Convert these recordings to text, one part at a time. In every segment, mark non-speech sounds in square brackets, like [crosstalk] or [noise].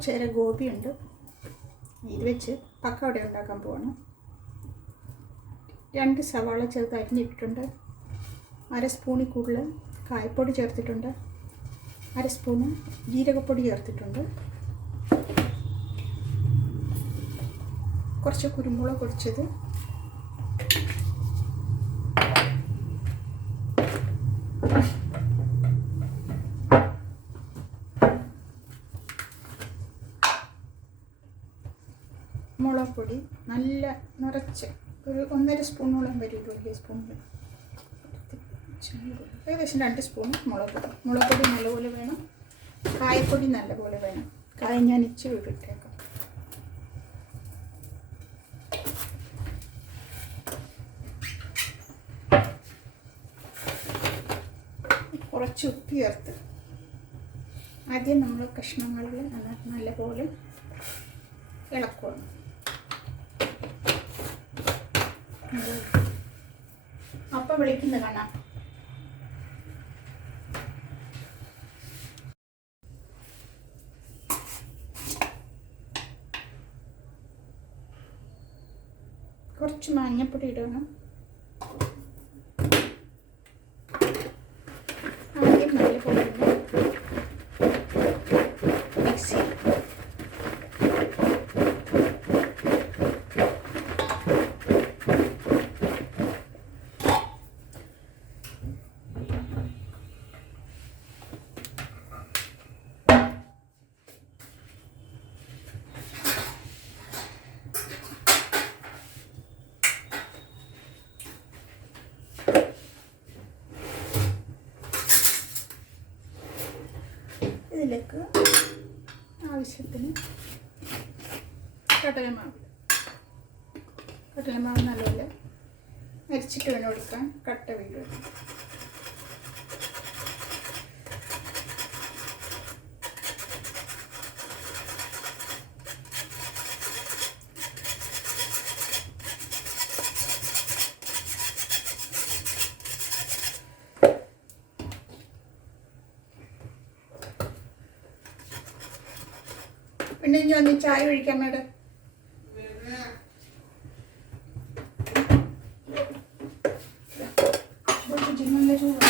കുറച്ചേറെ ഗോപിയുണ്ട്. ഇത് വെച്ച് പക്കവട ഉണ്ടാക്കാൻ പോവാണ്. രണ്ട് സവാള ചേർത്ത് അരിഞ്ഞിട്ടിട്ടുണ്ട് അര സ്പൂണിൽ കൂടുതൽ കായപ്പൊടി ചേർത്തിട്ടുണ്ട്. അര സ്പൂണ് ജീരകപ്പൊടി ചേർത്തിട്ടുണ്ട്. കുറച്ച് കുരുമുളക് പൊടിച്ചത് മുളക് പൊടി നല്ല നിറച്ച് ഒരു ഒന്നര സ്പൂണോളം വരും ഒരു വലിയ സ്പൂണിൽ ഏകദേശം രണ്ട് സ്പൂൺ മുളക് പൊടി മുളക് പൊടി നല്ലപോലെ വേണം. കായപ്പൊടി നല്ലപോലെ വേണം. കായ ഞാൻ ഇച്ചിരി ഇട്ടേക്കാം കുറച്ച് ഉപ്പ് ചേർത്ത് ആദ്യം നമ്മൾ കഷ്ണങ്ങളിൽ നല്ല നല്ലപോലെ ഇളക്കുക അപ്പം വിളിക്കുന്നു കാണാം. കുറച്ച് മഞ്ഞപ്പൊടി ഇടണം ആദ്യം നല്ലപോലെ ഒന്ന് മിക്സ് ചെയ്യാം ഇതിലേക്ക് ആവശ്യത്തിന് കടലമാവ്. കടലമാവ് നല്ലപോലെ അരിച്ചിട്ട് വേണം കൊടുക്കാൻ കട്ട വീട് പിന്നെ ഇനി വന്ന് ചായ ഒഴിക്കാൻ മേഡം കുറച്ച് ജിമ്മന്റെ ചൂട്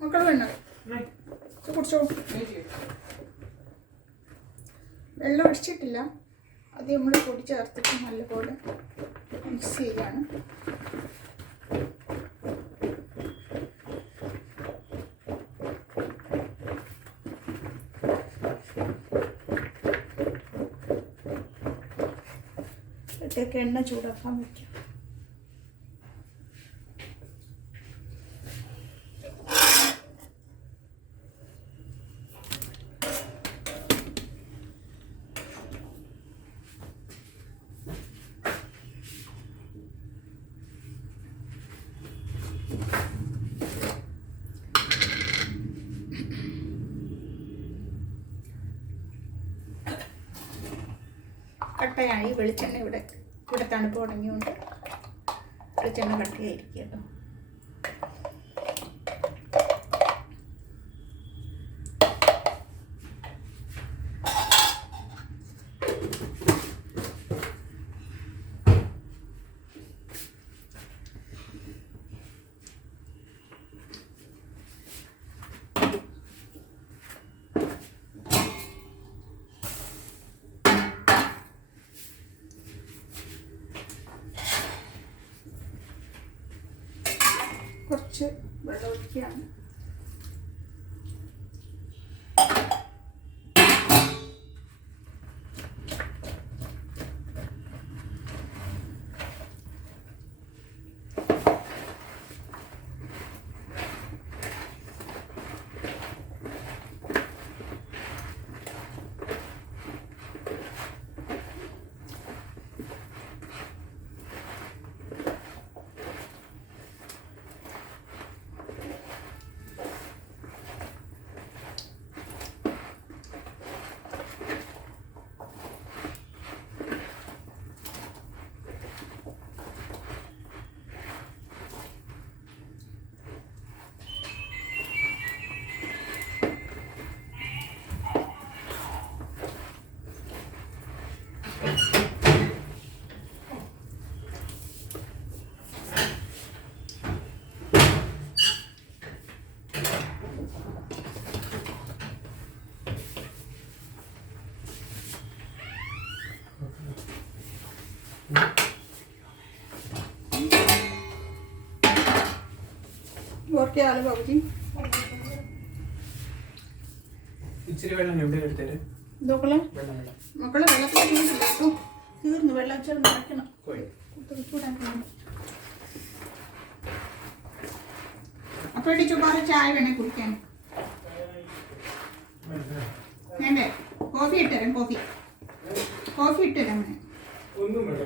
മക്കൾ വേണ്ട ഇത് കുടിച്ചോ വെള്ളം ഒഴിച്ചിട്ടില്ല അത് നമ്മൾ പൊടി ചേർത്തിട്ട് നല്ലപോലെ മിക്സ് ചെയ്യാണ്. ഇട്ടൊക്കെ എണ്ണ ചൂടാക്കാൻ വയ്ക്കാം കട്ടയായി വെളിച്ചെണ്ണ ഇവിടെ ഇവിടെ തണുപ്പ് തുടങ്ങിയുകൊണ്ട് വെളിച്ചെണ്ണ കട്ടയായിരിക്കും കേട്ടോ കുറച്ച് വെള്ളം क्या हाल है बाबू जी ഇച്ചിരി വെള്ളം എവിടെ എടുത്തേര് നോക്കളെ വെള്ളം വെള്ളം മക്കളെ വെള്ളത്തിൽ തീർന്നില്ല കേട്ടോ തീർന്നു വെള്ളം വെച്ചാൽ മറക്കണം പോയി ചൂടാക്കണം അപ്പോൾ ഇടി ചുമ്മാതെ ചായ വേണേ കുടിക്കാൻ വേണ്ടേ കോഫി ഇട്ടുതരാം കോഫി കോഫി ഇട്ടുതരാം വേണേ ഒന്നും വേണ്ട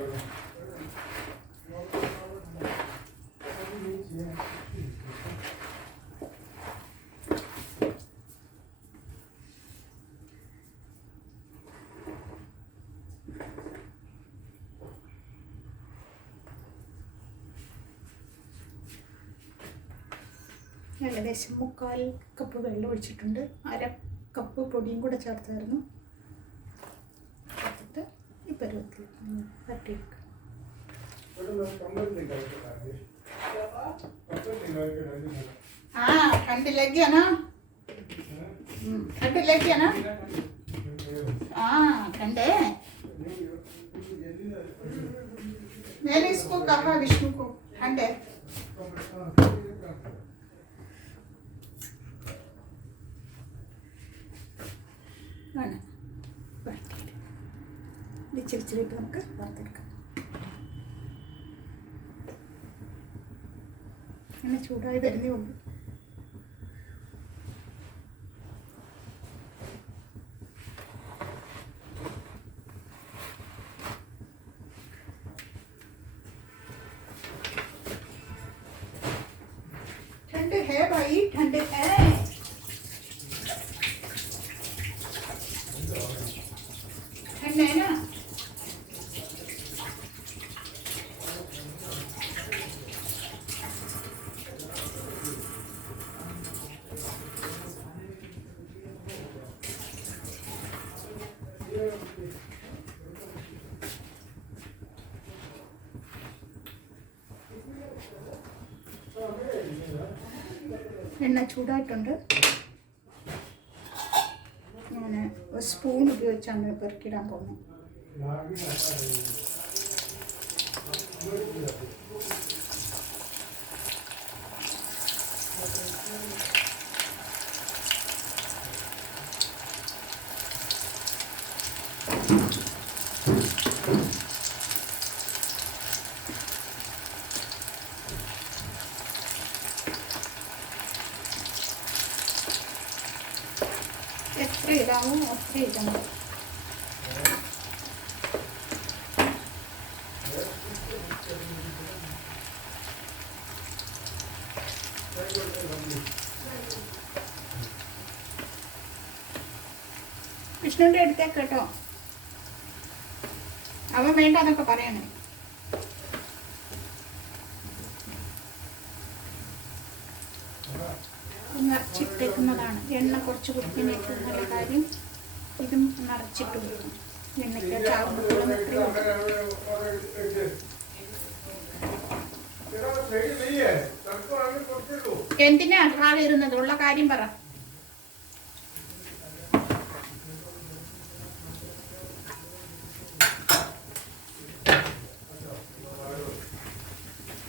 ഏകദേശം മുക്കാൽ കപ്പ് വെള്ളം ഒഴിച്ചിട്ടുണ്ട് അര കപ്പ് പൊടിയും കൂടെ ചേർത്തായിരുന്നു ചേർത്തിട്ട് ഈ പരുവത്തിൽ തട്ടിയെടുക്കുക हाँ ठंड लग गया ना हम्म, ठंड लग गया ना हाँ ठंड है मैंने इसको कहा विष्णु को ठंड ഇച്ചിരി നമുക്ക് വറുത്തെടുക്കാം. അങ്ങനെ ചൂടായി വരുന്നേ ഉള്ളൂ. എണ്ണ ചൂടായിട്ടുണ്ട്. ഞാൻ ഒരു സ്പൂൺ ഉപയോഗിച്ചാണ് പെറുക്കിടാൻ പോകുന്നത്. എത്ര ഇടാമോ അത്ര ഇടണം വിഷ്ണുവിൻ്റെ അടുത്തേക്ക് കേട്ടോ അവൻ വേണ്ടെന്നൊക്കെ പറയണേ നല്ല കാര്യം ഇതും നിറച്ചിട്ട് കൊടുക്കും ചാവുമ്പോഴും എന്തിനാ ഹാളിരുന്നത് ഉള്ള കാര്യം പറ.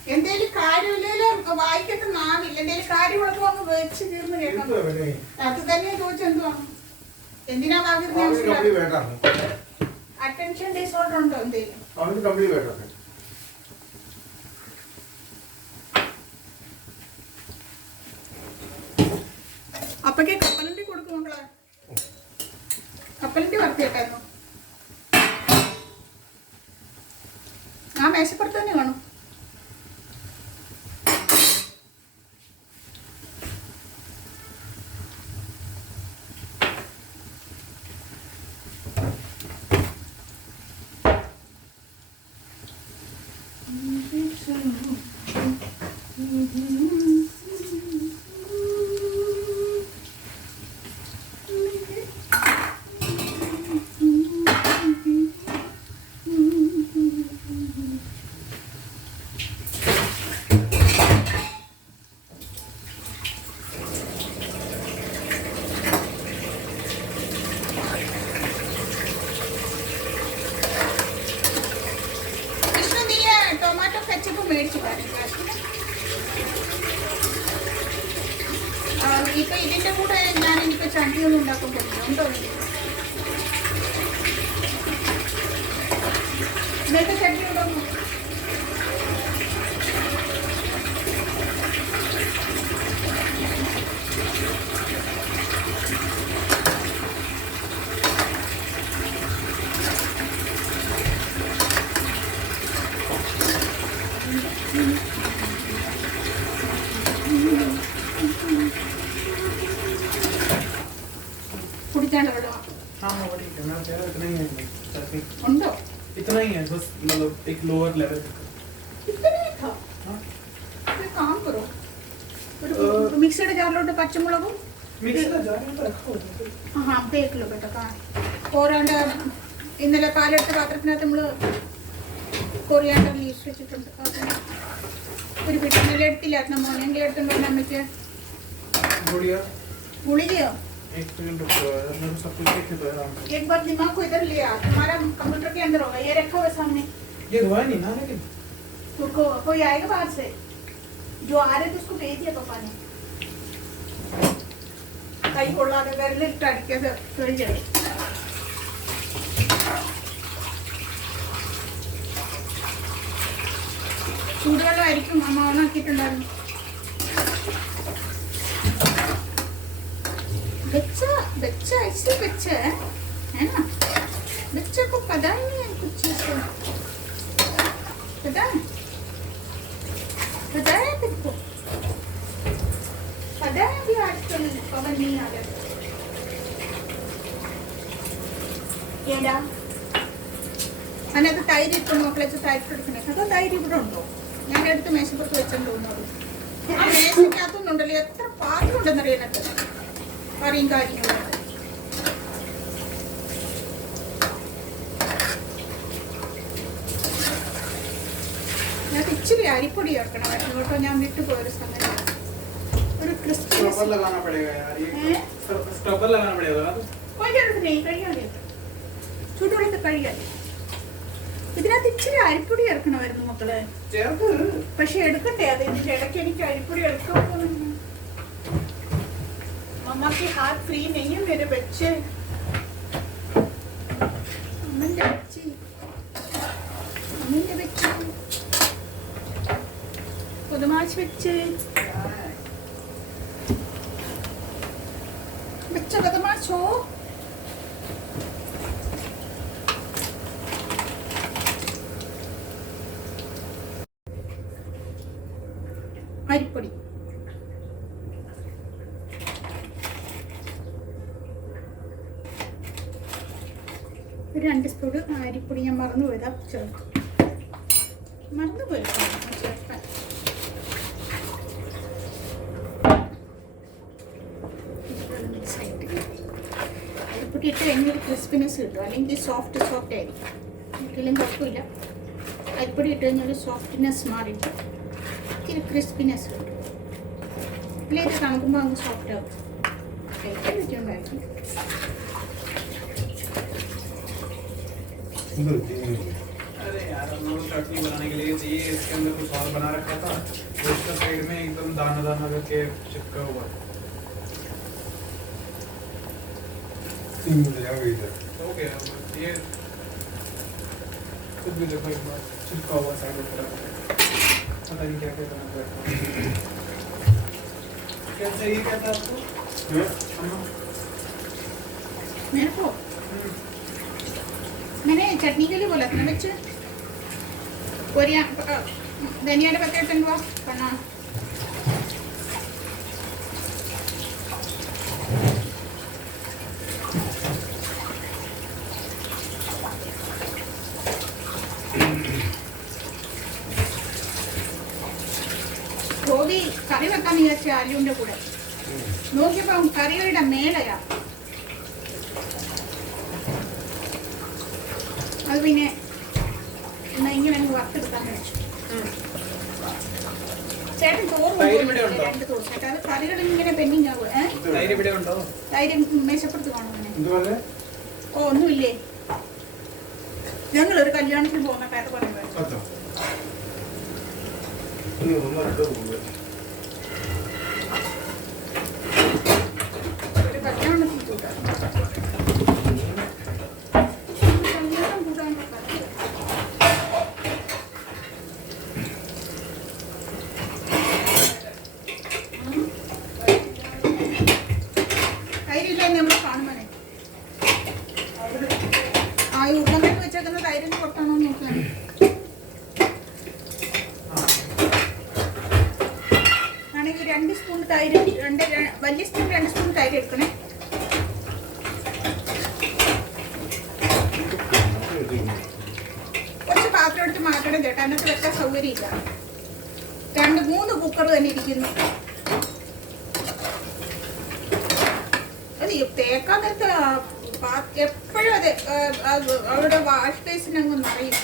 എന്തേലും കാര്യമില്ലല്ലോ നാവില്ല എന്തെങ്കിലും കാര്യങ്ങളൊക്കെ വന്ന് വെച്ച് തീർന്ന് കേൾക്കണം അത് തന്നെ ചോദിച്ചെന്തുവാണ് എന്തിനാ വാങ്ങുന്നത് അറ്റൻഷൻ ഡിസോർഡർ ഉണ്ടോ എന്തെങ്കിലും? लोअर लेवल ഇത്രേ था हाँ ഒരു കാം കറോ ഒരു ഏഹ്. മിക്സിയുടെ ജാറിലോട്ട് പച്ചമുളകും मिक्सी का जार में तो रखा हुआ है ആ ഹാ തേക്ക് ലോ കേട്ടോ കാ പോരാണ്ട് ഇന്നലെ പാലെടുത്ത പാത്രത്തിനകത്ത് നമ്മൾ കൊറിയാണ്ടർ ലീവ്സ് വെച്ചിട്ടുണ്ട് അത് ഒരു പിടിക്കുന്നതിൽ എടുത്തില്ലായിരുന്നു മോനെ എൻ്റെ എടുത്തുണ്ടോ അമ്മയ്ക്ക് गुड़िया ഗുളികയോ एक सेकंड रुको मेरे को सब कुछ देखे तो आराम से एक बार दिमाग को इधर लिया तुम्हारा कंप्यूटर के अंदर होगा ये रखा हुआ सामने ये हुआ नहीं ना लेकिन तुमको कोई आएगा बाहर से जो आ रहे थे उसको भेज दिया पापा ने കൈ കൊള്ളാതെ വിരലിട്ട് അടിക്കാതെ തൊഴിച്ചത് ചൂടുവെള്ളമായിരിക്കും അമ്മ ഓണാക്കിയിട്ടുണ്ടായിരുന്നു बच्चा बच्चा ऐसे बच्चा है है ना बच्चे को Туда? Туда я тыкву? Куда я бьячка поводнила? ഏടാ അതിനകത്ത് തൈര് ഇട്ട് നോക്കളച്ച് തൈര് എടുക്കണേ അതോ തൈര് ഇവിടെ ഉണ്ടോ ഞാൻ എടുത്ത് മേശപ്പുറത്ത് വെച്ചെന്ന് മേശക്കകത്തൊന്നും ഉണ്ടല്ലോ എത്ര പാത്രം ഉണ്ടെന്നറിയാനൊക്കെ പറയും കാര്യങ്ങളും ഇത്തിരി അരിപ്പൊടി ചേർക്കണം കേട്ടോ ഞാൻ വിട്ടുപോയൊരു ഒരു ചൂടുവെള്ളത്തിൽ കഴിയാൻ ഇതിനകത്ത് ഇച്ചിരി അരിപ്പൊടി ചേർക്കണമായിരുന്നു മക്കൾ. പക്ഷെ എടുക്കട്ടെ അത്? ഇതിന്റെ ഇടയ്ക്ക് എനിക്ക് അരിപ്പൊടി എടുക്കാൻ പോകുന്നു മമ്മക്ക് ഹാർട്ട് ഫ്രീ നെയ്യും വരെ വെച്ച് പുതുമാച്ച് വെച്ച് ബച്ച ബദമാശോ അരിപ്പൊടി. ഒരു രണ്ട് സ്പൂൺ അരിപ്പൊടി ഞാൻ മറന്നു പോയതാ ചേർക്കും മറന്നു പോയതാ ചേർക്കാൻ. അരിപ്പൊടി ഇട്ട് കഴിഞ്ഞ ഒരു ക്രിസ്പിനെസ് കിട്ടും അല്ലെങ്കിൽ സോഫ്റ്റ് സോഫ്റ്റ് ആയിരിക്കും ഒരിക്കലും കുഴപ്പമില്ല അരിപ്പൊടി ഇട്ട് കഴിഞ്ഞാൽ ഒരു സോഫ്റ്റ്നെസ് മാറിയിട്ട് ഇച്ചിരി ക്രിസ്പിനെസ് കിട്ടും അല്ലെ ഇത് തണുക്കുമ്പോൾ അങ്ങ് സോഫ്റ്റ് ആവും കഴിക്കാൻ പറ്റുന്നുണ്ടായിരിക്കും എന്ത് പറ്റി? अरे यार यार हम लोग चटनी बनाने के लिए चाहिए इसके अंदर कुछ और बना रखा था तो इसका साइड में एकदम दाना दाना करके चिपका हुआ है। तीन मिनट आ इधर हो गया ये खुद भी देखो एक बार चिपका हुआ साइड में पूरा पता नहीं क्या क्या बना हुआ क्या चाहिए क्या था आपको हाँ। मेरे को मैंने चटनी के लिए बोला था ना बच्चे कोरिया धनिया पैकेट टंगवा बना വെക്കാൻ വിചാരിച്ച കൂടെ. നോക്കിയപ്പോ കറികളുടെ മേളയാ. അത് പിന്നെ എന്നാ ഇങ്ങനെ അങ്ങ് വറുത്തെടുക്കാൻ കഴിച്ചു. ചേട്ടൻ ചോറ് രണ്ട് ദിവസമായിട്ട് അത് കറികൾ ഇങ്ങനെ പെൻഡിങ് തൈര് തൈര് മേശപ്പുറത്ത് കാണുന്നേ ഓ ഒന്നുമില്ലേ? ഞങ്ങൾ ഒരു കല്യാണത്തിന് പോകുന്ന കാര്യം പറയുന്നത്. But I don't. ആണെങ്കിൽ രണ്ട് സ്പൂൺ തൈര് രണ്ട് വലിയ സ്പൂൺ രണ്ട് സ്പൂൺ തൈര് എടുക്കണേ. കുറച്ച് പാത്രം എടുത്ത് മാറ്റണം കേട്ടോ അതിനകത്ത് വെക്കാൻ സൗകര്യമില്ല. രണ്ട് മൂന്ന് കുക്കർ തന്നെ ഇരിക്കുന്നു. അത് തേക്കാൻ നേരത്തെ എപ്പോഴും അതെ അവരുടെ വാഷ് ബേസിനങ്ങ് നിറയും.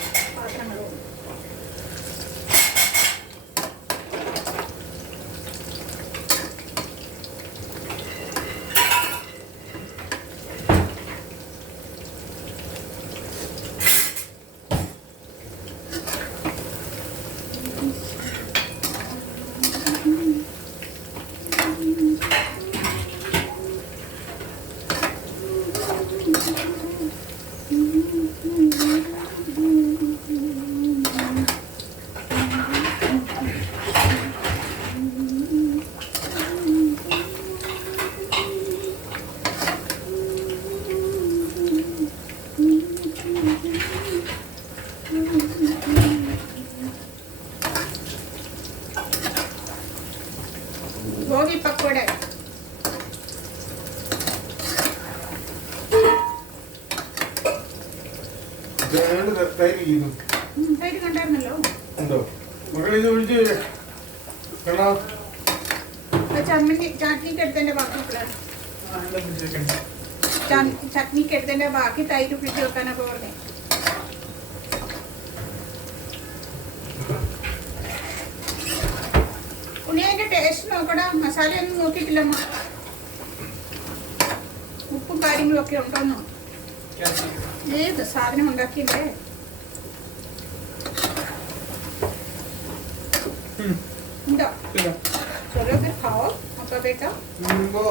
ഉണ്ടോ? മകളിത് ഒഴിച്ച് കണോ ചമ്മന്തി ചട്നിക്ക് എടുത്തതിന്റെ ബാക്കി ചട്നിക്ക് എടുത്തതിന്റെ ബാക്കി തൈര് പിടിച്ച് വെക്കാനാ പോർന്നെ ഉണി അതിന്റെ ടേസ്റ്റ് നോക്കടാ. മസാല ഒന്നും നോക്കിയിട്ടില്ല ഉപ്പും കാര്യങ്ങളും ഒക്കെ ഉണ്ടോന്നോ. ഏത് സാധനം ഉണ്ടാക്കിയില്ലേ हम्म, ഉണ്ടോ चलो। चलो फिर खाओ आपका बेटा उनको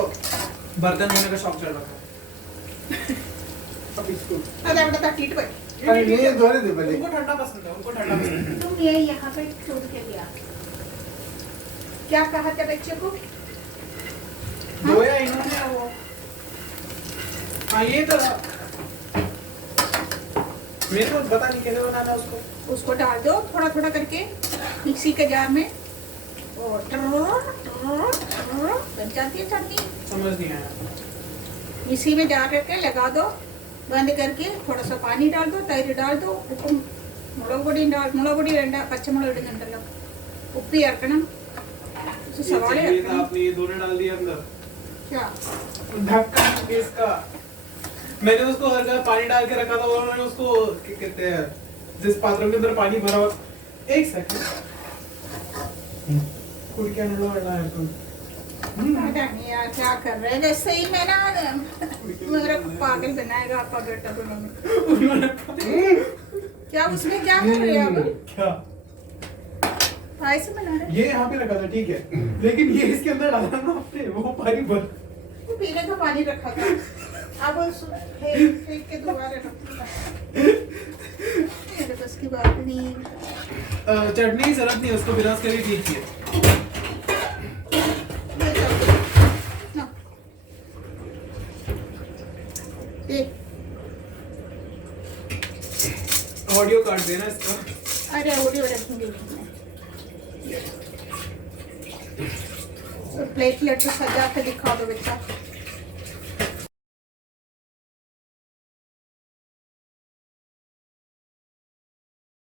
बर्तन धोने का शौक चल रहा है [laughs] अब इसको അതവിടെ തട്ടിയിട്ട് പോയി अरे ये द्वारे दे पहले उनको ठंडा पसंद है उनको ठंडा पसंद है तुम ये यहाँ पे छोड़ के लिया क्या कहा था बच्चे को धोया इन्होंने वो हाँ ये तो मेरे को नहीं कैसे बनाना उसको। उसको डाल दो थोड़ा थोड़ा करके मिक्सी के जार में। और बन जाती है चटनी। समझ नहीं आया मिक्सी में डाल करके लगा दो बंद करके थोड़ा सा पानी डाल दो तैर डाल दो उप मुड़क പൊടി മുളക് പൊടി വേണ്ട പച്ചമുളക് ഇടുന്നുണ്ടല്ലോ ഉപ്പ് ചേർക്കണം സവാള मैंने उसको हर जगह पानी डाल के रखा था और मैंने उसको कहते हैं जिस पात्र के अंदर पानी भरा हुआ एक सेकंड कुड़ के अंदर डाला है तो क्या कर रहे हैं? जैसे ही मैंने पागल बनाएगा आपका बेटा तो उन्होंने। क्या उसमें क्या कर हम्म। रहे हैं आप क्या? ये यहाँ पे रखा था ठीक है। लेकिन ये इसके अंदर डाला ना आपने वो पानी भर पीने का पानी रखा था। अब फेंक फेंक के दोबारा मेरे बस की बात नहीं। चटनी ज़रूरत नहीं है, उसको बिरास करी ठीक है। ऑडियो काट देना इसका। अरे ऑडियो रखूँगी मैं। प्लेटलेट तो सजा के दिखा दो बच्चा